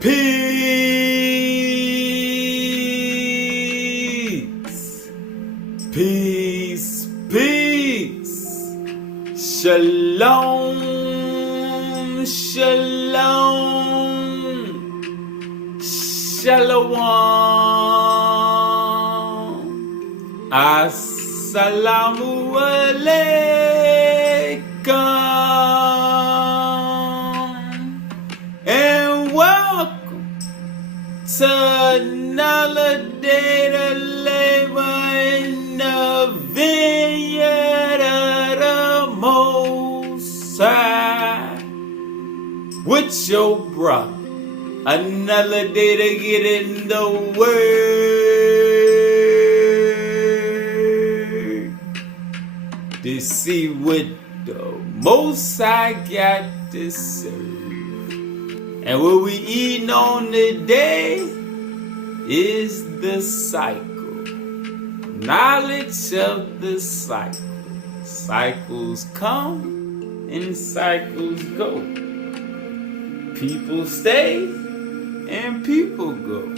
Peace. Peace. Peace. Shalom. Shalom. Shalom. Assalamu alaikum. And welcome to another day to labor in the vineyard of the Most High. With your brother. Another day to get in the Word to see what the Most High got to say. And what we eating on today is the cycle. Knowledge of the cycle. Cycles come and cycles go. People stay and people go.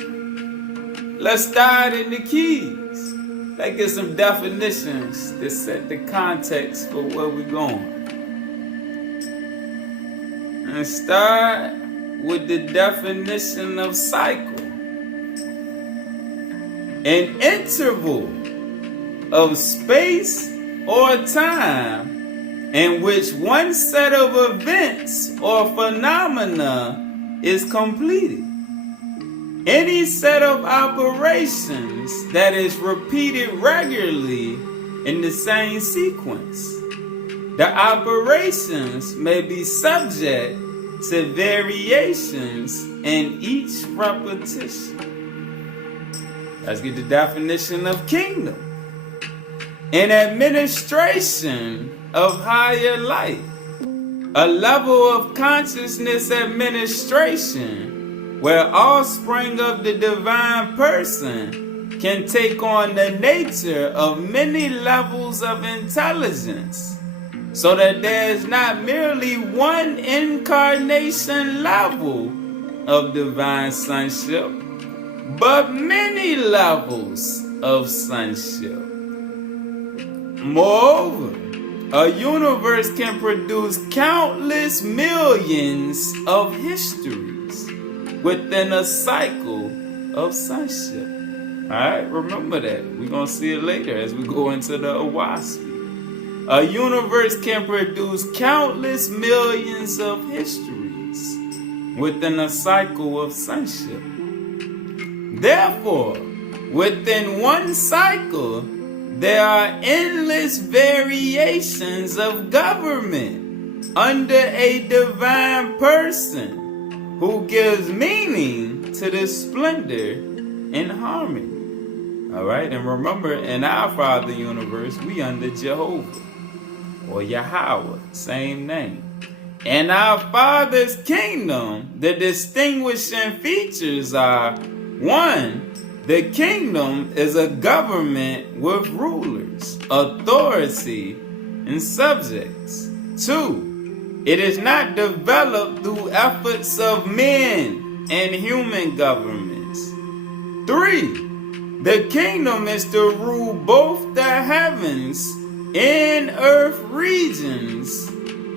Let's start in the keys. Let's get some definitions that set the context for where we're going. And start with the definition of cycle. An interval of space or time in which one set of events or phenomena is completed. Any set of operations that is repeated regularly in the same sequence. The operations may be subject to variations in each repetition. Let's get the definition of kingdom. An administration of higher light. A level of consciousness administration where offspring of the divine person can take on the nature of many levels of intelligence, so that there is not merely one incarnation level of divine sonship, but many levels of sonship. Moreover, a universe can produce countless millions of histories within a cycle of sonship. Alright, remember that. We're going to see it later as we go into the Oahspe. A universe can produce countless millions of histories within a cycle of sonship. Therefore, within one cycle, there are endless variations of government under a divine person who gives meaning to the splendor and harmony. Alright, and remember, in our Father universe, we under Jehovah or Yahweh, same name. In our Father's kingdom, the distinguishing features are: 1. The kingdom is a government with rulers, authority, and subjects. 2. It is not developed through efforts of men and human governments. 3. The kingdom is to rule both the heavens and earth regions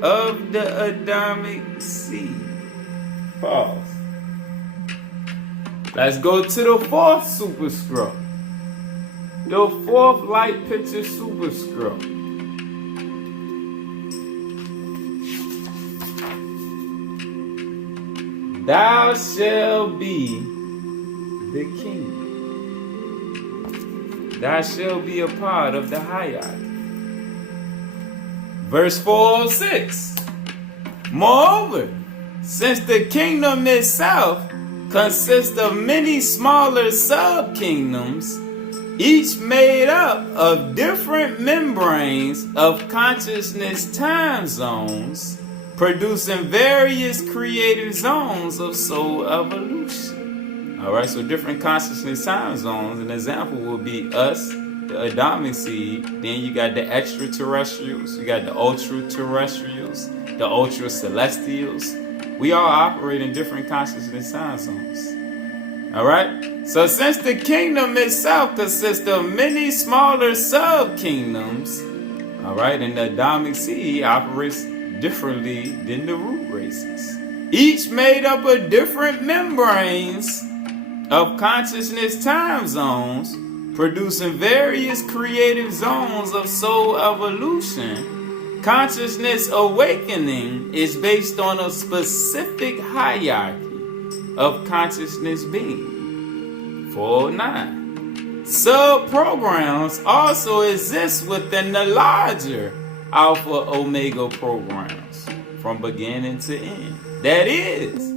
of the Adamic seed. Pause. Let's go to the fourth superscript. The fourth light picture superscript. Thou shalt be the king. Thou shalt be a part of the hierarchy. Verse 406. Moreover, since the kingdom itself consists of many smaller sub-kingdoms, each made up of different membranes of consciousness time zones, producing various creative zones of soul evolution. Alright, so different consciousness time zones. An example will be us, the Adamic seed. Then you got the extraterrestrials, you got the ultra-terrestrials, the ultra-celestials, We all operate in different consciousness time zones. Alright? So since the kingdom itself consists of many smaller sub-kingdoms, alright, and the Adamic seed operates differently than the root races. Each made up of different membranes of consciousness time zones, producing various creative zones of soul evolution. Consciousness awakening is based on a specific hierarchy of consciousness being. 409. Sub-programs also exist within the larger Alpha Omega programs from beginning to end. That is.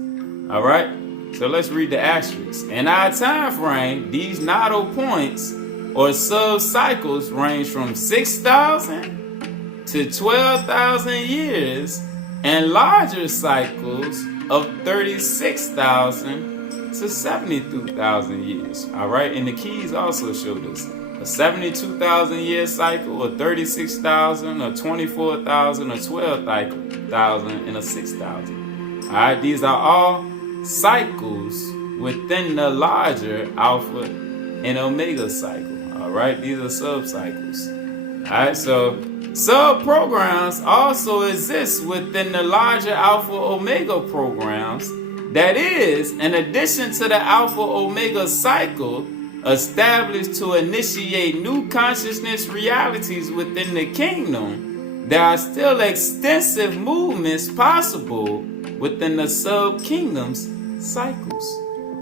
Alright? So let's read the asterisks. In our time frame, these nodal points or sub-cycles range from 6,000 to 12,000 years and larger cycles of 36,000 to 72,000 years. Alright, and the keys also show this. A 72,000 year cycle, a 36,000, a 24,000, a 12,000, and a 6,000. Alright, these are all cycles within the larger Alpha and Omega cycle. Alright, these are sub-cycles. Alright, so sub-programs also exist within the larger Alpha Omega programs. That is, in addition to the Alpha Omega cycle established to initiate new consciousness realities within the kingdom, there are still extensive movements possible within the sub-kingdoms cycles.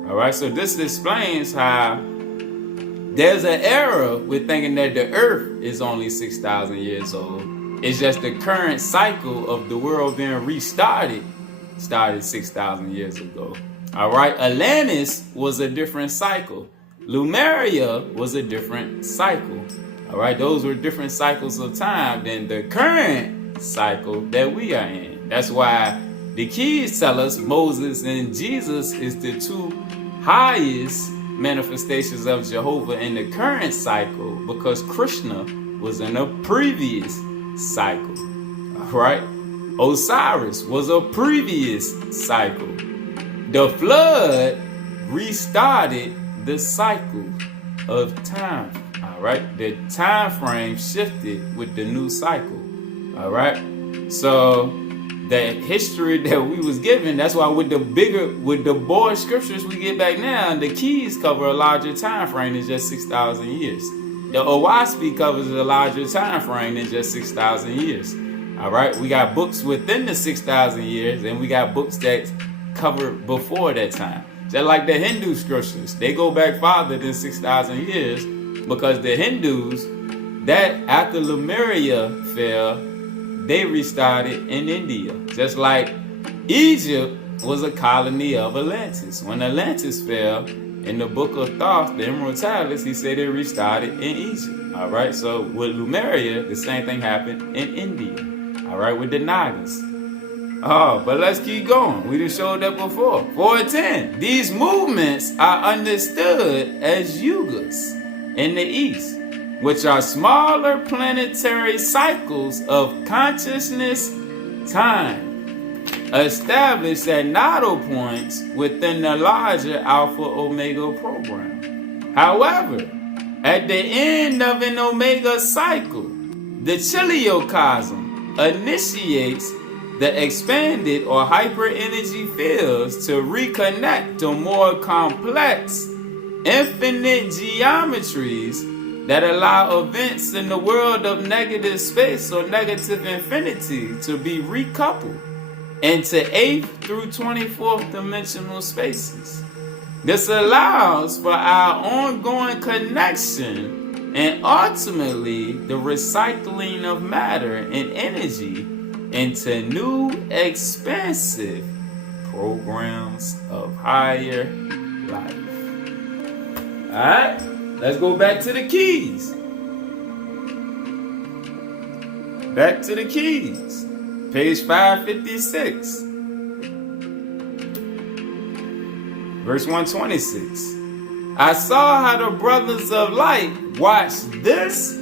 Alright, so this explains how there's an era with thinking that the earth is only 6,000 years old. It's just the current cycle of the world being restarted started 6,000 years ago. Alright, Atlantis was a different cycle. Lemuria was a different cycle. Alright, those were different cycles of time than the current cycle that we are in. That's why the keys tell us Moses and Jesus is the two highest manifestations of Jehovah in the current cycle, because Krishna was in a previous cycle. Alright? Osiris was a previous cycle. The flood restarted the cycle of time. Alright? The time frame shifted with the new cycle. Alright? So the history that we was given, that's why with the board scriptures we get back now, the keys cover a larger time frame than just 6,000 years. The Oahspe covers a larger time frame than just 6,000 years. Alright, we got books within the 6,000 years, and we got books that cover before that time. Just like the Hindu scriptures, they go back farther than 6,000 years, because the Hindus, that after Lemuria fell, they restarted in India. Just like Egypt was a colony of Atlantis. When Atlantis fell, in the book of Thoth, the Emerald Tablets, he said it restarted in Egypt. Alright, so with Lemuria, the same thing happened in India. Alright, with the Nagas. Oh, but let's keep going. We just showed that before. 410. These movements are understood as yugas in the East, which are smaller planetary cycles of consciousness time, established at nodal points within the larger Alpha Omega program. However, at the end of an Omega cycle, the chiliocosm initiates the expanded or hyper energy fields to reconnect to more complex, infinite geometries that allow events in the world of negative space or negative infinity to be recoupled into 8th through 24th dimensional spaces. This allows for our ongoing connection and ultimately the recycling of matter and energy into new expansive programs of higher life. Alright? Let's go back to the keys. Back to the keys. Page 556. Verse 126. I saw how the brothers of light watched this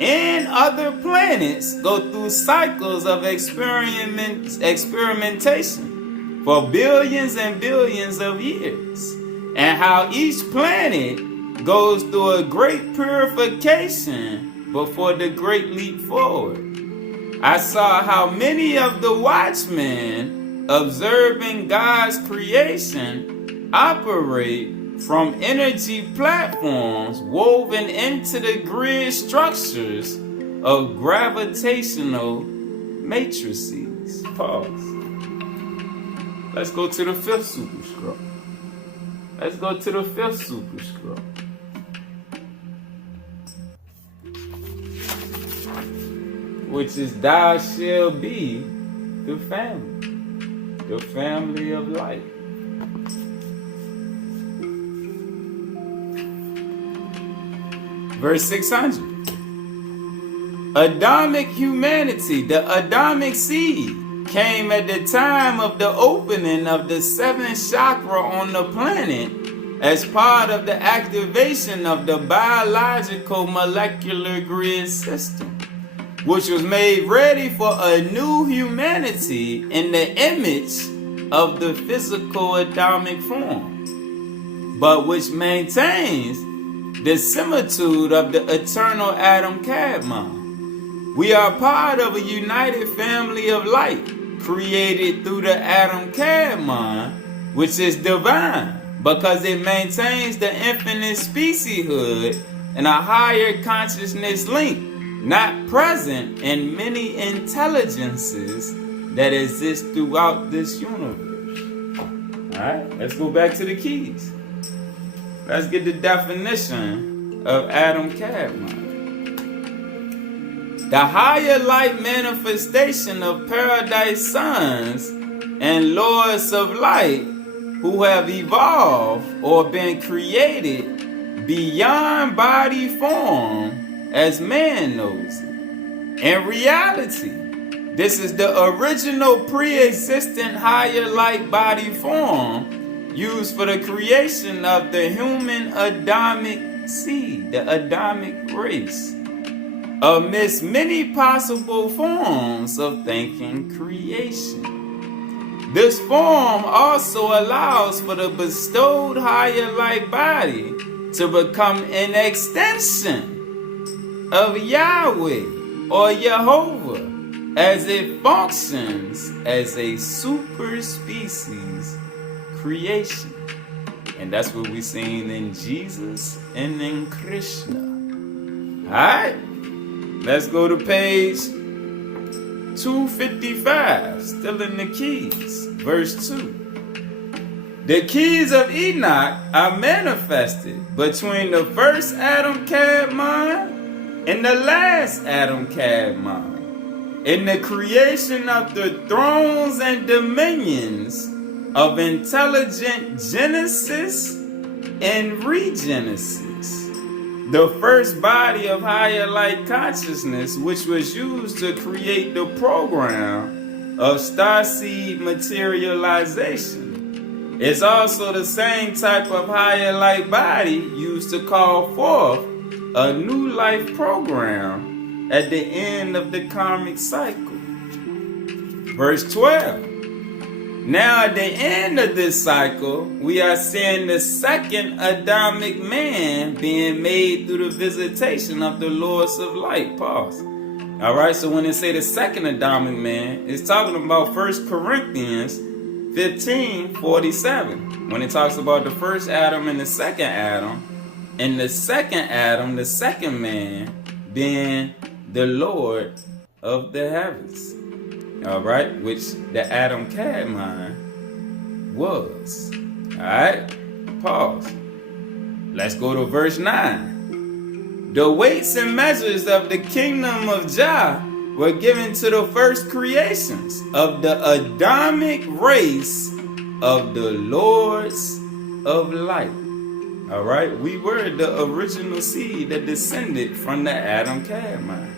and other planets go through cycles of experimentation for billions and billions of years, and how each planet goes through a great purification before the great leap forward. I saw how many of the watchmen observing God's creation operate from energy platforms woven into the grid structures of gravitational matrices. Pause. Let's go to the fifth superscript. Let's go to the fifth superscript. Which is thou shalt be the family of light. Verse 600. Adamic humanity, the Adamic seed, came at the time of the opening of the seventh chakra on the planet as part of the activation of the biological molecular grid system, which was made ready for a new humanity in the image of the physical Adamic form, but which maintains the similitude of the eternal Adam Kadmon. We are part of a united family of light, created through the Adam Kadmon, which is divine, because it maintains the infinite specieshood and a higher consciousness link, not present in many intelligences that exist throughout this universe. Alright, let's go back to the keys. Let's get the definition of Adam Kadmon. The higher light manifestation of paradise sons and lords of light who have evolved or been created beyond body form as man knows it. In reality, this is the original pre-existent higher light body form used for the creation of the human Adamic seed, the Adamic race, amidst many possible forms of thinking creation. This form also allows for the bestowed higher light body to become an extension of Yahweh or Jehovah as it functions as a super species creation. And that's what we're seeing in Jesus and in Krishna. Alright, let's go to page 255, still in the keys, verse 2. The keys of Enoch are manifested between the first Adam Kadmon and the last Adam Kadmon in the creation of the thrones and dominions of intelligent Genesis and Regenesis, the first body of higher light consciousness which was used to create the program of starseed materialization. It's also the same type of higher light body used to call forth a new life program at the end of the karmic cycle. Verse 12. Now at the end of this cycle, we are seeing the second Adamic man being made through the visitation of the Lords of Light. Pause. Alright, so when they say the second Adamic man, it's talking about 1 Corinthians 15:47. When it talks about the first Adam and the second Adam, and the second Adam, the second man, being the Lord of the heavens. Alright, which the Adam Kadmon was. Alright, pause. Let's go to verse 9. The weights and measures of the kingdom of Jah were given to the first creations of the Adamic race of the Lords of Light. Alright, we were the original seed that descended from the Adam Kadmon.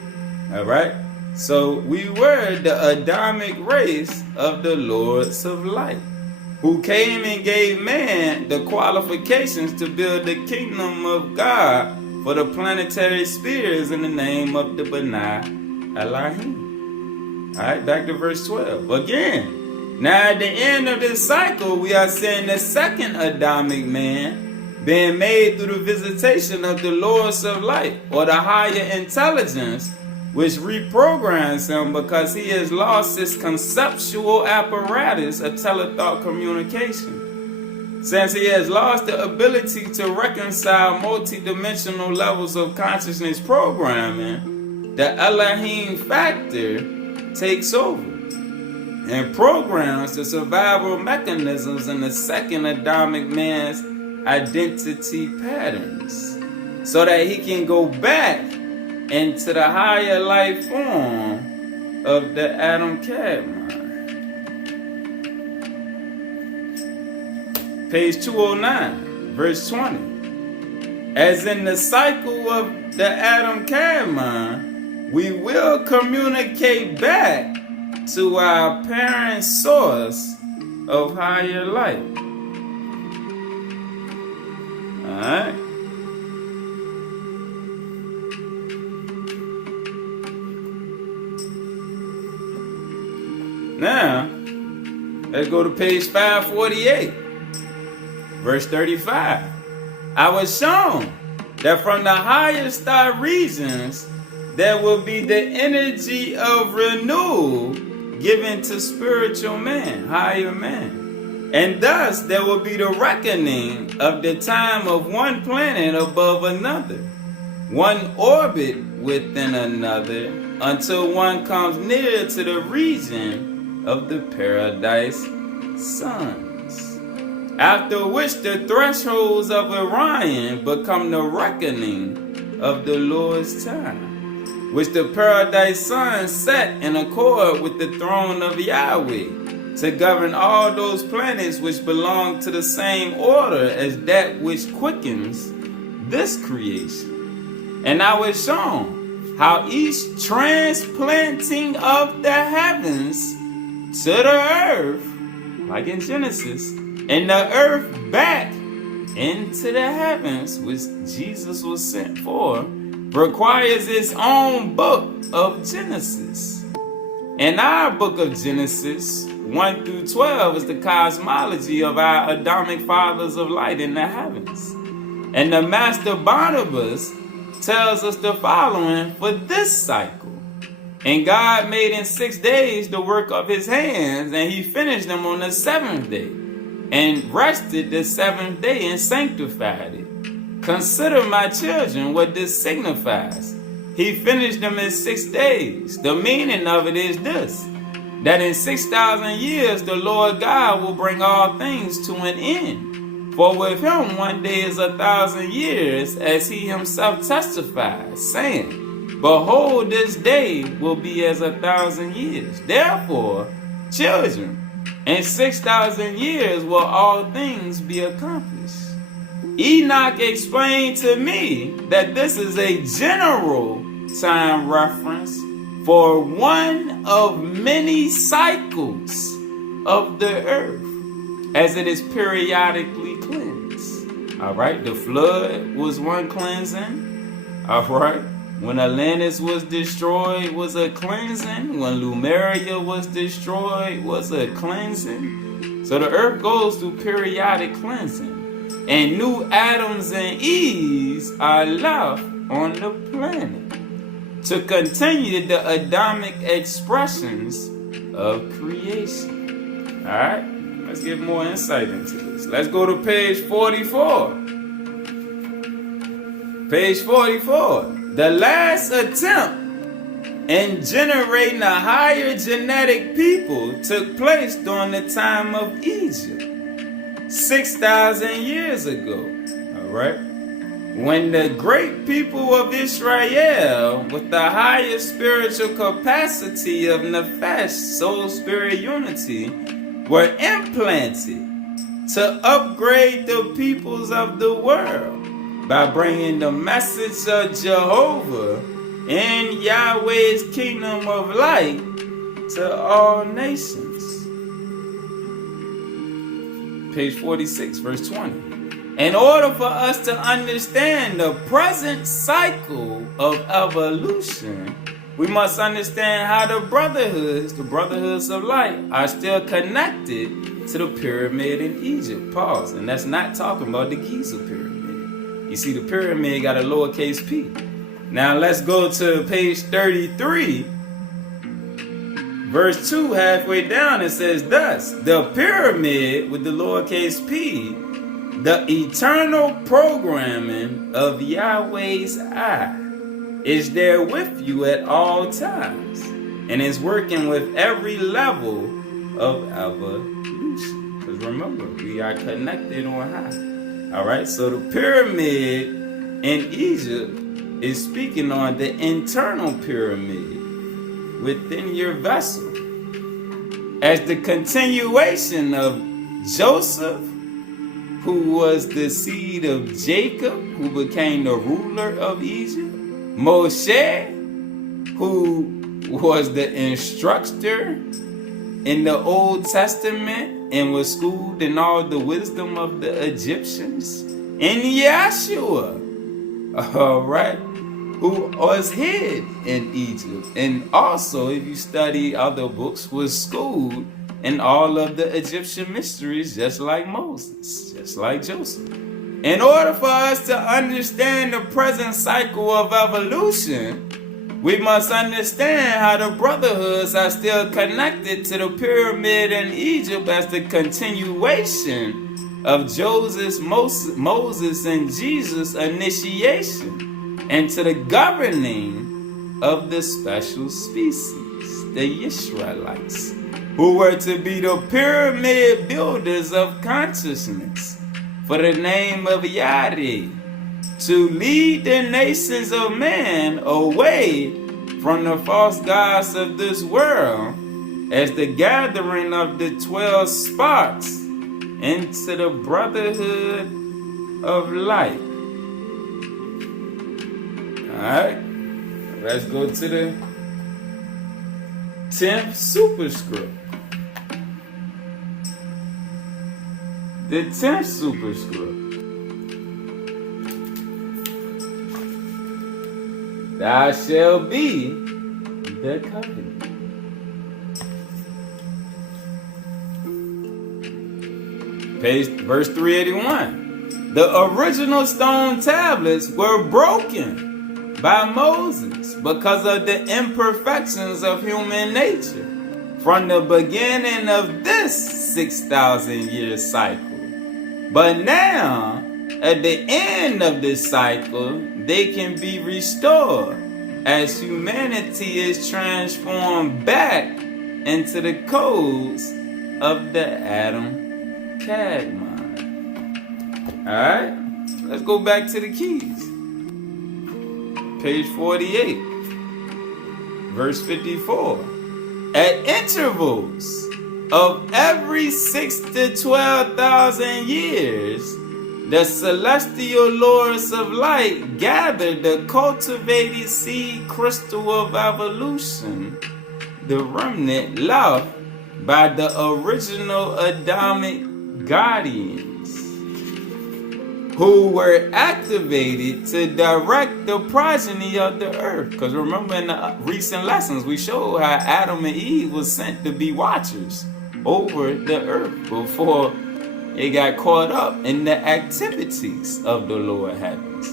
Alright, so we were the Adamic race of the Lords of Light, who came and gave man the qualifications to build the kingdom of God for the planetary spheres in the name of the Benai Elohim. Alright, back to verse 12. Again, Now at the end of this cycle, we are seeing the second Adamic man being made through the visitation of the Lords of Light, or the higher intelligence, which reprograms him because he has lost his conceptual apparatus of telethought communication. Since he has lost the ability to reconcile multidimensional levels of consciousness programming, the Elohim factor takes over and programs the survival mechanisms in the second Adamic man's identity patterns, so that he can go back into the higher life form of the Adam Cadmon. Page 209, verse 20. As in the cycle of the Adam Cadmon, we will communicate back to our parent source of higher life. Alright. Now, let's go to page 548, verse 35. I was shown that from the higher star regions, there will be the energy of renewal given to spiritual man, higher man. And thus, there will be the reckoning of the time of one planet above another, one orbit within another, until one comes near to the region of the paradise suns. After which the thresholds of Orion become the reckoning of the Lord's time, which the paradise sun set in accord with the throne of Yahweh, to govern all those planets which belong to the same order as that which quickens this creation. And I was shown how each transplanting of the heavens to the earth, like in Genesis, and the earth back into the heavens, which Jesus was sent for, requires its own book of Genesis. And our book of Genesis 1 through 12 is the cosmology of our Adamic fathers of light in the heavens. And the Master Barnabas tells us the following for this cycle. And God made in 6 days the work of his hands, and he finished them on the seventh day, and rested the seventh day and sanctified it. Consider, my children, what this signifies. He finished them in 6 days. The meaning of it is this, that in 6,000 years the Lord God will bring all things to an end. For with him 1 day is 1,000 years, as he himself testifies, saying, behold, this day will be as 1,000 years. Therefore, children, in 6,000 years will all things be accomplished. Enoch explained to me that this is a general time reference for one of many cycles of the earth, as it is periodically cleansed. All right, the flood was one cleansing. All right. When Atlantis was destroyed was a cleansing. When Lemuria was destroyed was a cleansing. So the earth goes through periodic cleansing. And new Adams and Eves are left on the planet to continue the Adamic expressions of creation. Alright, let's get more insight into this. Let's go to page 44. Page 44. The last attempt in generating a higher genetic people took place during the time of Egypt, 6,000 years ago. All right, when the great people of Israel, with the higher spiritual capacity of Nefesh, soul spirit unity, were implanted to upgrade the peoples of the world by bringing the message of Jehovah and Yahweh's kingdom of light to all nations. Page 46, verse 20. In order for us to understand the present cycle of evolution, we must understand how the brotherhoods of light, are still connected to the pyramid in Egypt. Pause. And that's not talking about the Giza pyramid. You see, the pyramid got a lowercase p. Now let's go to page 33, verse 2, halfway down. It says, thus, the pyramid with the lowercase p, the eternal programming of Yahweh's eye, is there with you at all times and is working with every level of evolution. Because remember, we are connected on high. All right, so the pyramid in Egypt is speaking on the internal pyramid within your vessel as the continuation of Joseph, who was the seed of Jacob, who became the ruler of Egypt. Moshe, who was the instructor in the Old Testament and was schooled in all the wisdom of the Egyptians. And Yeshua, all right, who was hid in Egypt. And also, if you study other books, was schooled in all of the Egyptian mysteries, just like Moses, just like Joseph. In order for us to understand the present cycle of evolution, we must understand how the brotherhoods are still connected to the pyramid in Egypt as the continuation of Moses, and Jesus' initiation into the governing of the special species, the Israelites, who were to be the pyramid builders of consciousness for the name of Yahweh, to lead the nations of man away from the false gods of this world as the gathering of the 12 sparks into the brotherhood of light. Alright, let's go to the 10th superscript. The 10th superscript. Thou shalt be the covenant. Verse 381. The original stone tablets were broken by Moses because of the imperfections of human nature from the beginning of this 6,000 year cycle. But now, at the end of this cycle, they can be restored as humanity is transformed back into the codes of the Adam Kadmon. Alright, let's go back to the keys. Page 48, verse 54. At intervals of every 6,000 to 12,000 years, the celestial lords of light gathered the cultivated seed crystal of evolution, the remnant left by the original Adamic guardians, who were activated to direct the progeny of the earth. Because remember, in the recent lessons, we showed how Adam and Eve was sent to be watchers over the earth before it got caught up in the activities of the lower heavens.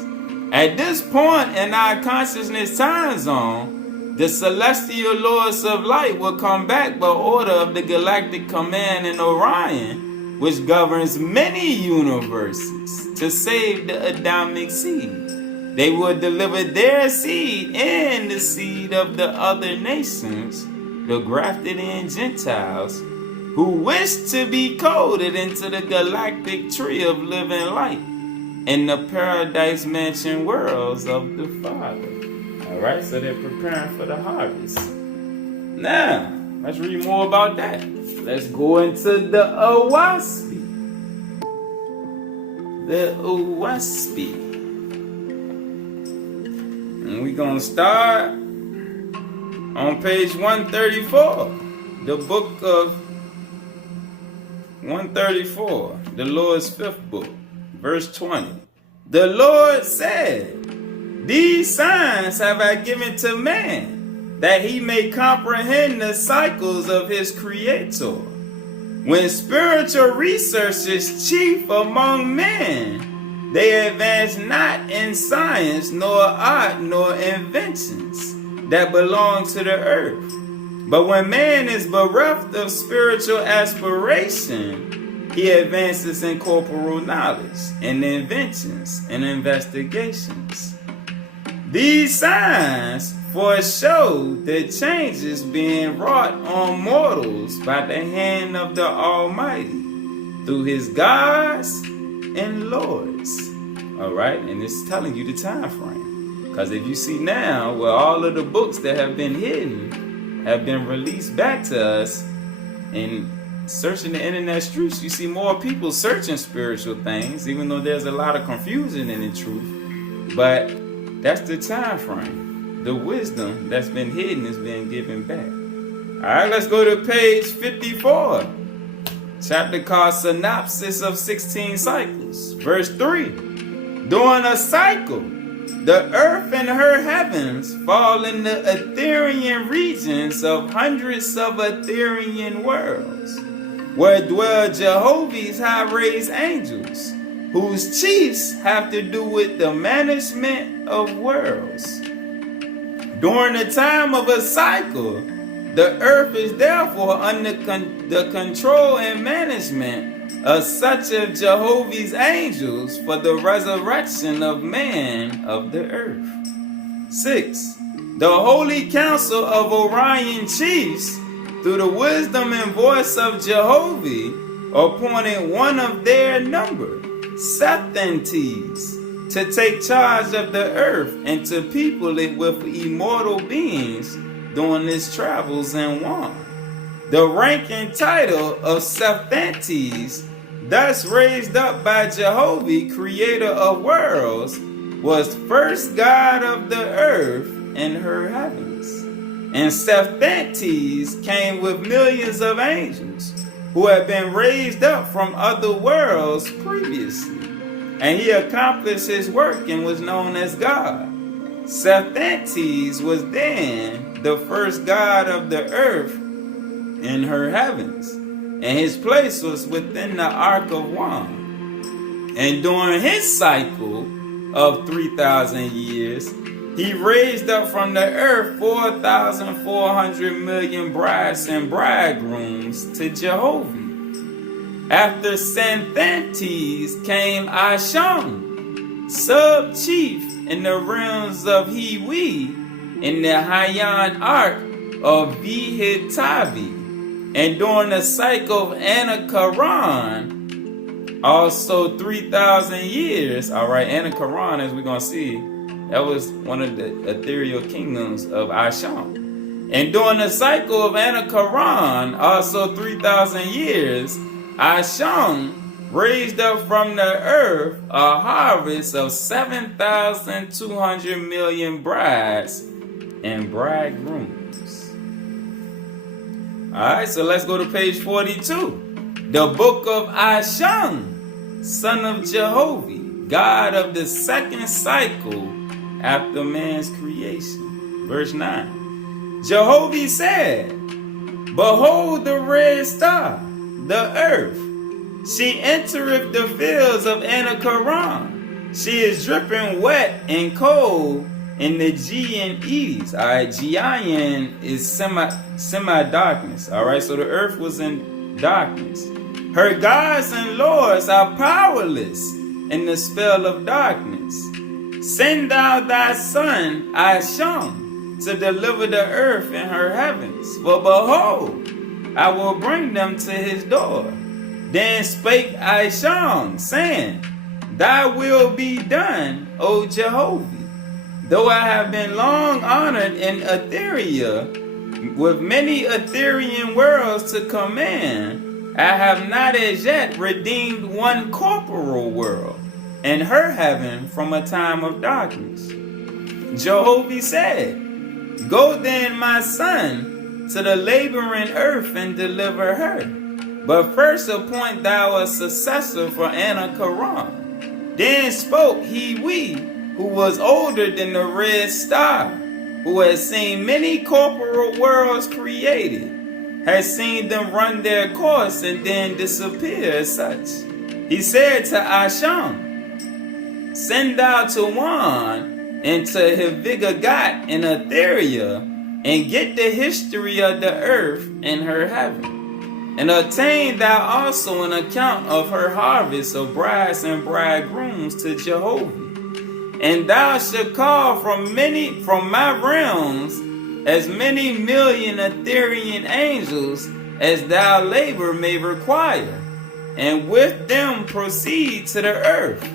At this point in our consciousness time zone, the celestial lords of light will come back by order of the galactic command in Orion, which governs many universes, to save the Adamic seed. They will deliver their seed and the seed of the other nations, the grafted in Gentiles, who wish to be coded into the galactic tree of living light in the paradise mansion worlds of the Father. Alright, so they're preparing for the harvest. Now, let's read more about that. Let's go into the Oahspe. The Oahspe. And we're going to start on page 134. The book of 134, the Lord's 5th book, verse 20. The Lord said, these signs have I given to man, that he may comprehend the cycles of his creator. When spiritual research is chief among men, they advance not in science, nor art, nor inventions that belong to the earth. But when man is bereft of spiritual aspiration, he advances in corporal knowledge, and inventions, and investigations. These signs foreshow the changes being wrought on mortals by the hand of the Almighty through his gods and lords. All right, and it's telling you the time frame. Because if you see now where all of the books that have been hidden have been released back to us, and searching the internet streets, you see more people searching spiritual things, even though there's a lot of confusion in the truth. But that's the time frame. The wisdom that's been hidden is being given back. All right, let's go to page 54. Chapter called Synopsis of 16 Cycles. Verse 3. During a cycle, the earth and her heavens fall in the Ethereal regions of hundreds of Ethereal worlds, where dwell Jehovah's high-raised angels, whose chiefs have to do with the management of worlds. During the time of a cycle, the earth is therefore under the control and management of such of Jehovah's angels for the resurrection of man of the earth. 6. The Holy Council of Orion chiefs, through the wisdom and voice of Jehovah, appointed one of their number, Septantes, to take charge of the earth and to people it with immortal beings during its travels and want. The rank and title of Septantes, thus raised up by Jehovah, creator of worlds, was first God of the earth and her heavens. And Septantes came with millions of angels who had been raised up from other worlds previously. And he accomplished his work and was known as God. Septantes was then the first God of the earth and her heavens, and his place was within the Ark of One. And during his cycle of 3,000 years, he raised up from the earth 4,400 million brides and bridegrooms to Jehovah. After Septantes came Asham, sub-chief in the realms of Hiwi, in the Hayan Ark of Vihitavi. And during the cycle of Enoch, also 3,000 years. All right, Enoch, as we're going to see, that was one of the ethereal kingdoms of Asham. And during the cycle of Enoch, also 3,000 years, Asham raised up from the earth a harvest of 7,200 million brides and bridegrooms. Alright, so let's go to page 42. The book of Asham, son of Jehovah, God of the second cycle after man's creation. Verse 9. Jehovah said, behold the red star, the earth. She entereth the fields of Enoch. She is dripping wet and cold in the Aegean East. Alright, Aegean is semi-darkness. Alright, so the earth was in darkness. Her gods and lords are powerless in the spell of darkness. Send thou thy son Asham to deliver the earth and her heavens. For behold, I will bring them to his door. Then spake Asham, saying, thy will be done, O Jehovah. Though I have been long honored in Etheria, with many Etherian worlds to command, I have not as yet redeemed one corporal world, and her heaven from a time of darkness. Jehovah said, go then, my son, to the laboring earth and deliver her. But first appoint thou a successor for Enoch. Then spoke Hiwi, who was older than the red star, who has seen many corporal worlds created, has seen them run their course and then disappear as such. He said to Asham, send thou to Wan and to Hivigagat in Etheria, and get the history of the earth and her heaven, and obtain thou also an account of her harvest of brides and bridegrooms to Jehovah. And thou shalt call from my realms as many million Etherian angels as thou labor may require, and with them proceed to the earth.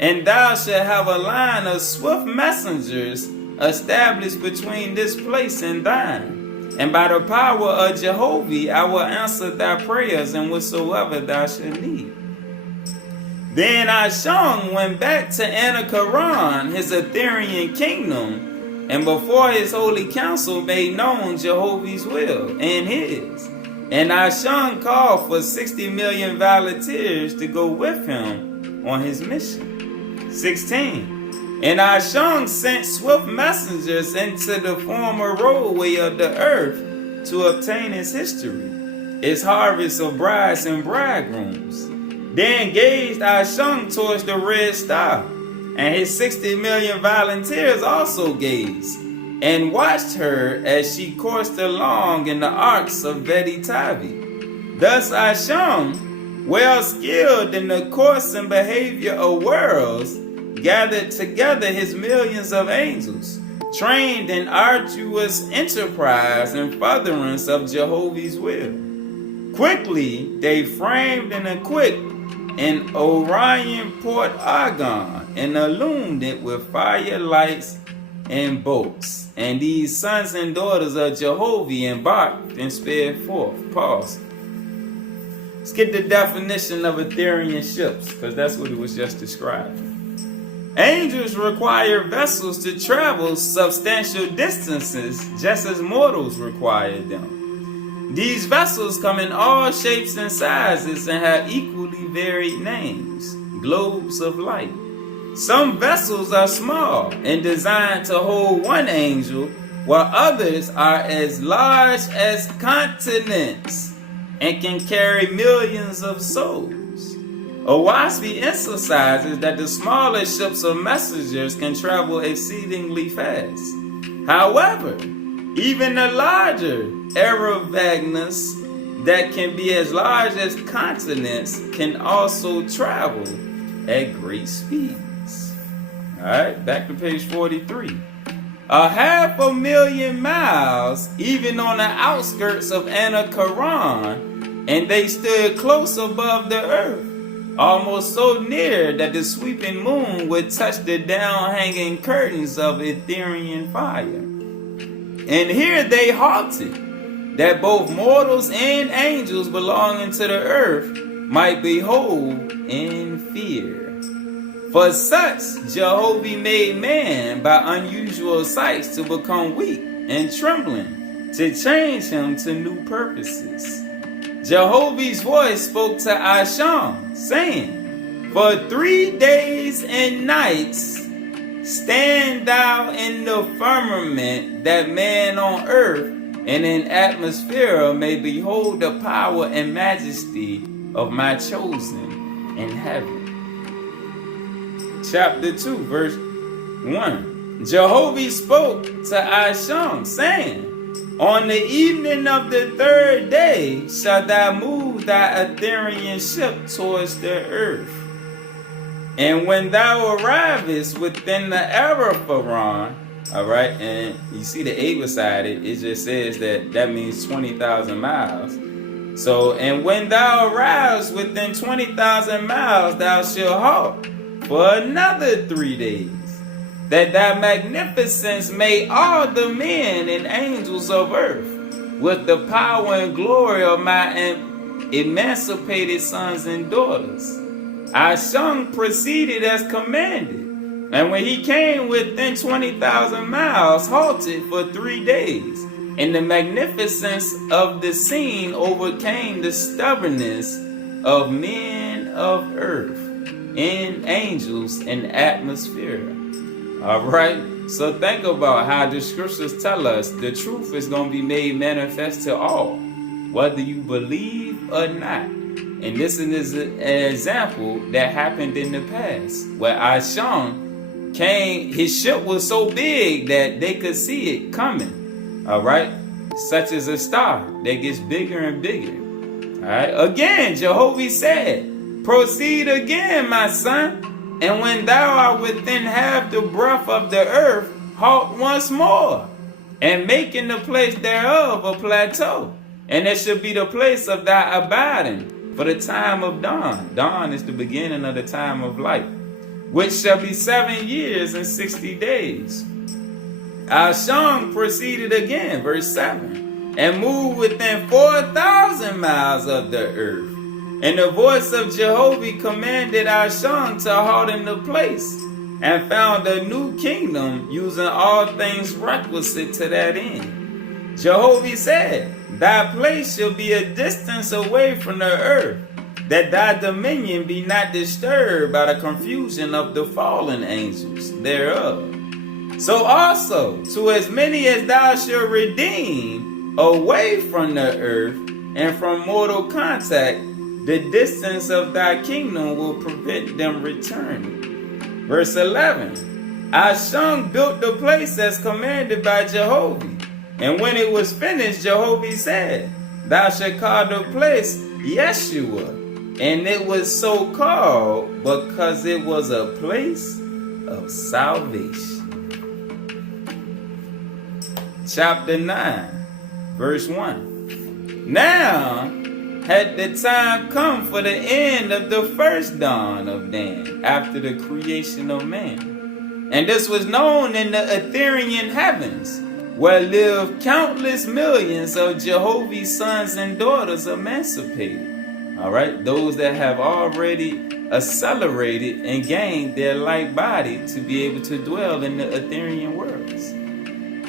And thou shalt have a line of swift messengers established between this place and thine. And by the power of Jehovah I will answer thy prayers and whatsoever thou shalt need. Then Asham went back to Enoch, his Etherian kingdom, and before his holy council made known Jehovah's will and his. And Asham called for 60 million volunteers to go with him on his mission. 16. And Asham sent swift messengers into the former roadway of the earth to obtain his history, its harvest of brides and bridegrooms. Then gazed Asham towards the red star, and his 60 million volunteers also gazed, and watched her as she coursed along in the arcs of Vedi Tavi. Thus Asham, well skilled in the course and behavior of worlds, gathered together his millions of angels, trained in arduous enterprise and furtherance of Jehovah's will. Quickly they framed and equipped an Orion Port Argon, and illumined it with fire lights and bolts. And these sons and daughters of Jehovah embarked and sped forth. Pause. Let's get the definition of Etherian ships, because that's what it was just describing. Angels require vessels to travel substantial distances, just as mortals require them. These vessels come in all shapes and sizes and have equally varied names, globes of light. Some vessels are small and designed to hold one angel, while others are as large as continents and can carry millions of souls. Oahspe emphasizes that the smaller ships of messengers can travel exceedingly fast. However, even the larger Aerovagnas that can be as large as continents can also travel at great speeds. Alright, back to page 43. 500,000 miles, even on the outskirts of Enoch, and they stood close above the earth, almost so near that the sweeping moon would touch the down-hanging curtains of Etherian fire. And here they halted, that both mortals and angels belonging to the earth might behold in fear. For such Jehovah made man by unusual sights to become weak and trembling, to change him to new purposes. Jehovah's voice spoke to Asham, saying, For 3 days and nights stand thou in the firmament, that man on earth and in atmosphere may behold the power and majesty of my chosen in heaven. Chapter 2, verse 1. Jehovah spoke to Asham, saying, On the evening of the 3rd day shalt thou move thy Etherian ship towards the earth. And when thou arrivest within the Arapharon, alright, and you see the 8 beside it, it just says that means 20,000 miles. So, and when thou arrivest within 20,000 miles, thou shalt halt for another 3 days, that thy magnificence may awe the men and angels of earth with the power and glory of my emancipated sons and daughters. Asham proceeded as commanded, and when he came within 20,000 miles, halted for 3 days, and the magnificence of the scene overcame the stubbornness of men of earth and angels in atmosphere. All right, So think about how the scriptures tell us the truth is going to be made manifest to all, whether you believe or not. And this is an example that happened in the past, where Ashon came, his ship was so big that they could see it coming, all right? Such as a star that gets bigger and bigger, all right? Again, Jehovah said, proceed again, my son. And when thou art within half the breadth of the earth, halt once more, and make in the place thereof a plateau. And it shall be the place of thy abiding for the time of dawn. Dawn is the beginning of the time of light, which shall be 7 years and 60 days. Ashon proceeded again, verse 7, and moved within 4,000 miles of the earth. And the voice of Jehovah commanded Ashon to halt in the place, and found a new kingdom, using all things requisite to that end. Jehovah said, thy place shall be a distance away from the earth, that thy dominion be not disturbed by the confusion of the fallen angels thereof. So also, to as many as thou shalt redeem away from the earth and from mortal contact, the distance of thy kingdom will prevent them returning. Verse 11, Ashon built the place as commanded by Jehovah. And when it was finished, Jehovah said, thou shalt call the place Yeshua. And it was so called because it was a place of salvation. Chapter 9, verse 1. Now had the time come for the end of the first dawn of Dan, after the creation of man. And this was known in the Ethereal heavens, where lived countless millions of Jehovah's sons and daughters emancipated. All right, those that have already accelerated and gained their light body to be able to dwell in the Ethereal worlds.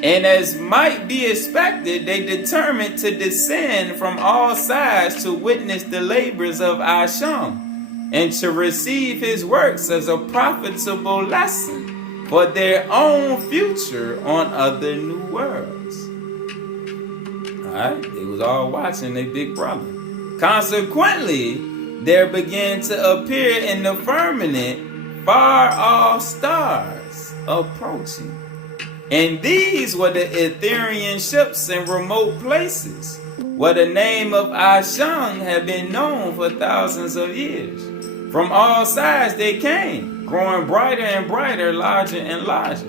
And as might be expected, they determined to descend from all sides to witness the labors of Ashon, and to receive his works as a profitable lesson for their own future on other new worlds. Alright, they was all watching their big brother. Consequently, there began to appear in the firmament far off stars approaching. And these were the Ethereal ships in remote places, where the name of Ashon had been known for thousands of years. From all sides they came, growing brighter and brighter, larger and larger.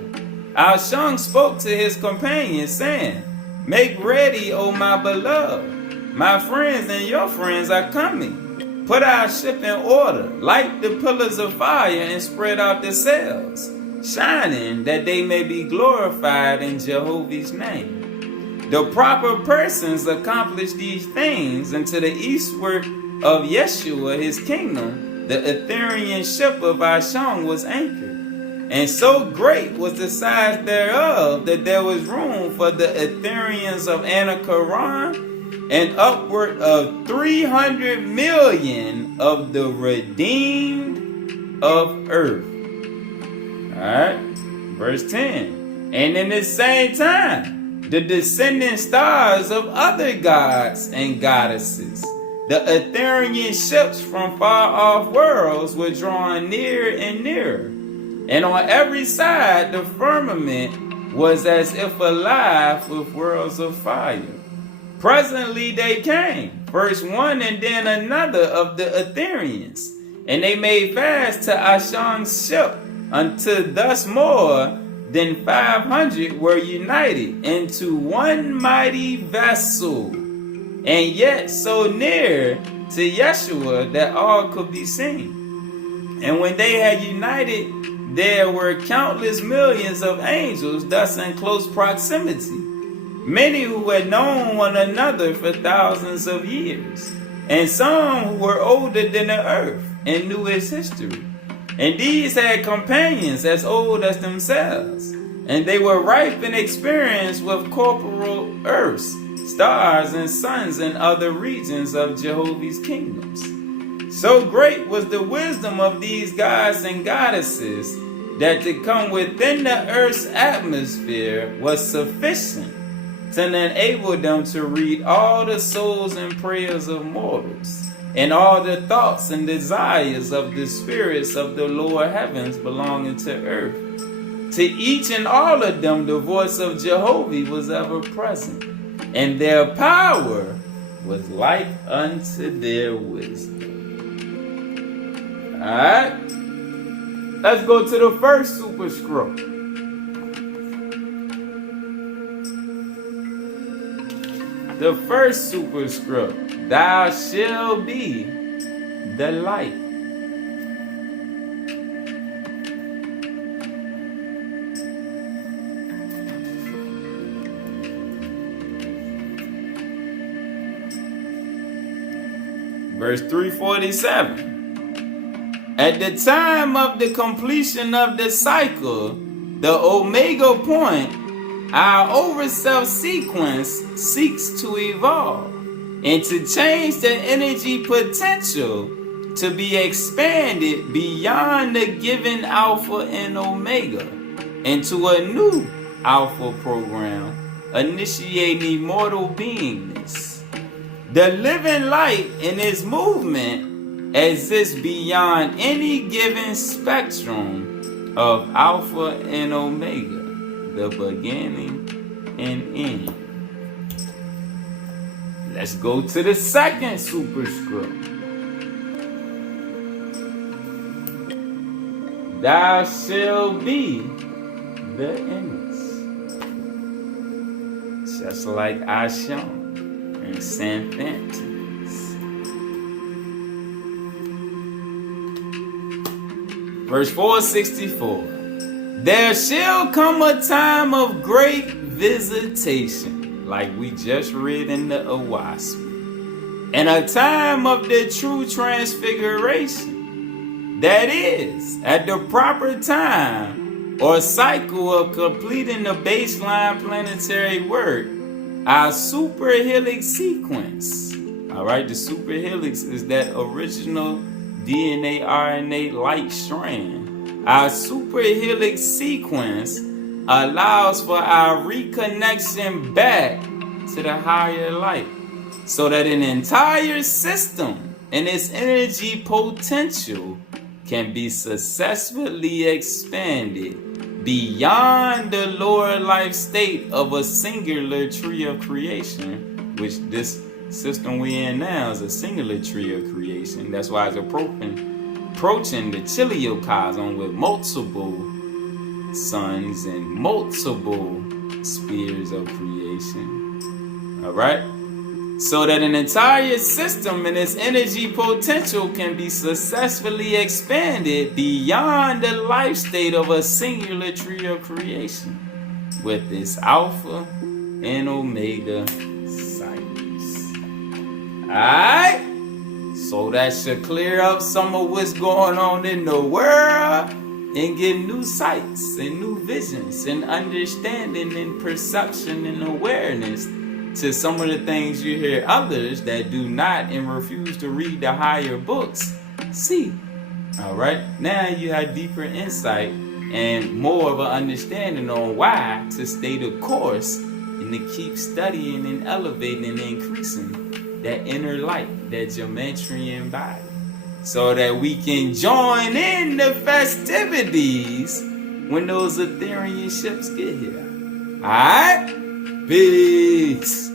Ashon spoke to his companions, saying, make ready, O my beloved. My friends and your friends are coming. Put our ship in order, light the pillars of fire, and spread out the sails, shining, that they may be glorified in Jehovah's name. The proper persons accomplished these things, and to the eastward of Yeshua his kingdom, the Ethereal ship of Ashon was anchored. And so great was the size thereof, that there was room for the Ethereans of Enoch and upward of 300 million of the redeemed of earth. Alright, verse 10. And in the same time, the descending stars of other gods and goddesses, the Ethereal ships from far off worlds, were drawing nearer and nearer. And on every side the firmament was as if alive with worlds of fire. Presently they came, first one and then another of the Ethereans, and they made fast to Ashon's ship, until thus more than 500 were united into one mighty vessel, and yet so near to Yeshua that all could be seen. And when they had united, there were countless millions of angels thus in close proximity, many who had known one another for thousands of years, and some who were older than the earth and knew its history. And these had companions as old as themselves, and they were ripe in experience with corporal earths, stars, and suns in other regions of Jehovah's kingdoms. So great was the wisdom of these gods and goddesses that to come within the earth's atmosphere was sufficient to enable them to read all the souls and prayers of mortals, and all the thoughts and desires of the spirits of the lower heavens belonging to earth. To each and all of them the voice of Jehovah was ever present, and their power was like unto their wisdom. Alright? Let's go to the first superscript. The first superscript, thou shalt be the light. Verse 347. At the time of the completion of the cycle, the omega point, our overself sequence seeks to evolve and to change the energy potential to be expanded beyond the given alpha and omega into a new alpha program, initiating immortal beingness. The living light in its movement exists beyond any given spectrum of alpha and omega, the beginning and end. Let's go to the second superscript. Thou shalt be the image. Just like I shown in St. Anthony's. Verse 464. There shall come a time of great visitation, like we just read in the Oahspe, and a time of the true transfiguration. That is, at the proper time or cycle of completing the baseline planetary work, our super helix sequence. All right, the super helix is that original DNA RNA light strand. Our super helix sequence allows for our reconnection back to the higher light, so that an entire system and its energy potential can be successfully expanded beyond the lower life state of a singular tree of creation, which this system we in now is a singular tree of creation. That's why it's approaching the chiliocosm with multiple suns and multiple spheres of creation. All right? So that an entire system and its energy potential can be successfully expanded beyond the life state of a singular tree of creation with its alpha and omega cycles. Alright? So that should clear up some of what's going on in the world and give new sights and new visions and understanding and perception and awareness to some of the things you hear others that do not and refuse to read the higher books see. All right, now you have deeper insight and more of an understanding on why to stay the course and to keep studying and elevating and increasing that inner light, that geometrian body, so that we can join in the festivities when those Ethereal ships get here. All right? Peace.